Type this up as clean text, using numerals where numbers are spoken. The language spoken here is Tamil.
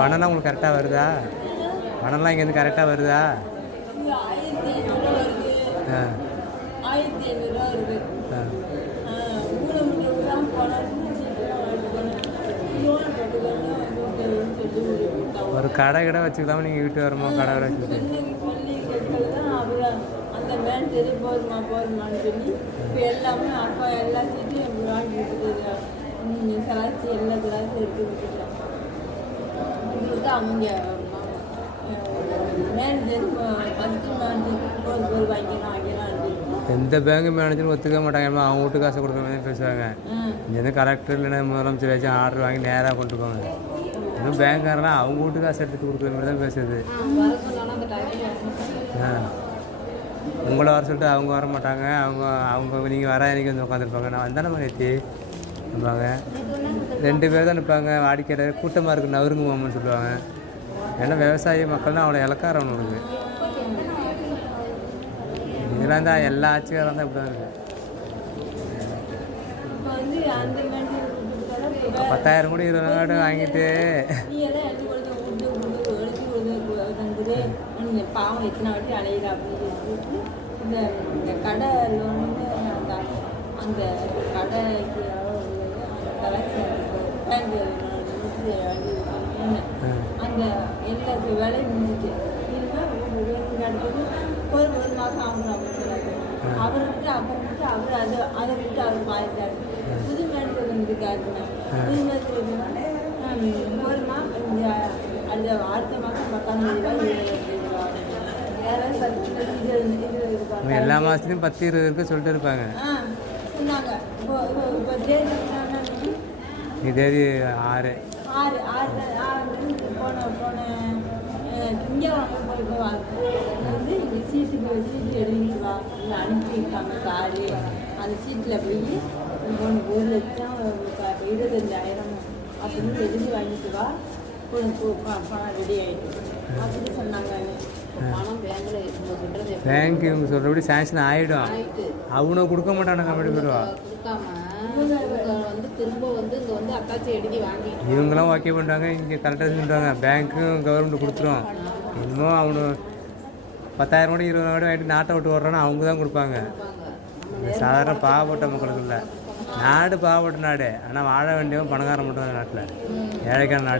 பணம்லாம் உங்களுக்கு கரெக்டாக வருதா? பணம்லாம் இங்கேருந்து கரெக்டாக வருதா? ஆ ஆ ஒரு கடை கடை வச்சுக்கலாமா? நீங்கள் வீட்டு வரமோ கடை கடை வச்சுக்கிட்டு அந்த வேன் சரி போதுமான்னு சொல்லி இப்போ எல்லாமே அப்பா எல்லா சீட்டும் வாங்கி கலாச்சி எல்லா கிளாஸும் எடுத்து விட்டுட்டோம். இதுக்கு அவங்க மேனேஜர் ஃபஸ்ட்டு மேனேஜர் ஒரு வாங்கிக்கலாம் எந்த பேங்க் மேனேஜரும் ஒத்துக்க மாட்டாங்க. அவங்க வீட்டு காசை கொடுக்குற மாதிரி பேசுவாங்க. இங்கேருந்து கலெக்டர் இல்லைன்னா முதலமைச்சர் வச்சு ஆர்டர் வாங்கி நேராக கொண்டு போவாங்க. இன்னும் பேங்க்காரெலாம் அவங்க வீட்டு காசு எடுத்துகிட்டு கொடுக்குற மாதிரி தான் பேசுது. உங்களை வர சொல்லிட்டு அவங்க வர மாட்டாங்க. அவங்க நீங்கள் வர அன்றைக்கி வந்து உட்காந்துருப்பாங்க. நான் வந்தானே மாதிரி நிற்பாங்க. 2 பேர் தான் நிற்பாங்க. வாடிக்கையாளர் கூட்டமாக இருக்குது நவருங்க மாமன்னு சொல்லுவாங்க. ஏன்னா விவசாய மக்கள்னால் அவ்வளோ இலக்காரம் உங்களுக்கு. இதெல்லாம் தான் எல்லா ஆட்சிக்காரம் தான் இப்படி தான் இருக்குது. 10,000 கூட 20,000 வாங்கிட்டு பாவம் எத்தனை வாட்டி அலையிறா அப்படின்னு சொல்லிட்டு இந்த கடை லோன்னு அந்த கடைக்கு அந்த எல்லா வேலையும் முடிஞ்சிச்சு. அடுத்தது ஒரு மாதம் ஆகணும் அப்படின்னு சொன்னாங்க. அவர்கிட்ட அதை விட்டு அவர் பாதித்தார். புது மேட்கள் வந்துருக்காருன்னா புது மேட்கள் ஒரு மாதம் அது அடுத்த மாதம் 10,000 எல்லா மாதத்துலையும் 10-20 இருக்கு சொல்லிட்டு இருப்பாங்க. சொன்னாங்க. தேதி 6 போன திங்கக்கிழமை வந்து இங்கே சீட்டு எழுதிட்டு வா இல்லை அனுப்பியிருக்காங்க சாரு. அந்த சீட்டில் போய் 1,25,000 அப்படின்னு எழுதி வாங்கிட்டு வா பணம் ரெடி ஆகிடுச்சு அப்படின்னு சொன்னாங்க. பேங்க் இவங்க சொல்கிறபடி சேங்ஷன் ஆகிடும். அவனை கொடுக்க மாட்டானுங்க. அப்படி போயிடுவா இவங்களாம் ஓகே பண்ணுறாங்க. இங்கே கரெக்டாக சொல்கிறாங்க. பேங்க்கும் கவர்மெண்ட் கொடுத்துரும். இன்னும் அவனு 10,000 கூட 20,000 கூட வாங்கிட்டு நாட்டை விட்டு வர்றான்னா அவங்க தான் கொடுப்பாங்க. சாதாரண பாவப்பட்ட மக்களுக்கு இல்லை. நாடு பாவப்பட்ட நாடு. ஆனால் வாழ வேண்டியவன் பணக்காரன் மட்டும் தான் நாட்டில். ஏழைக்கான நாட்டு.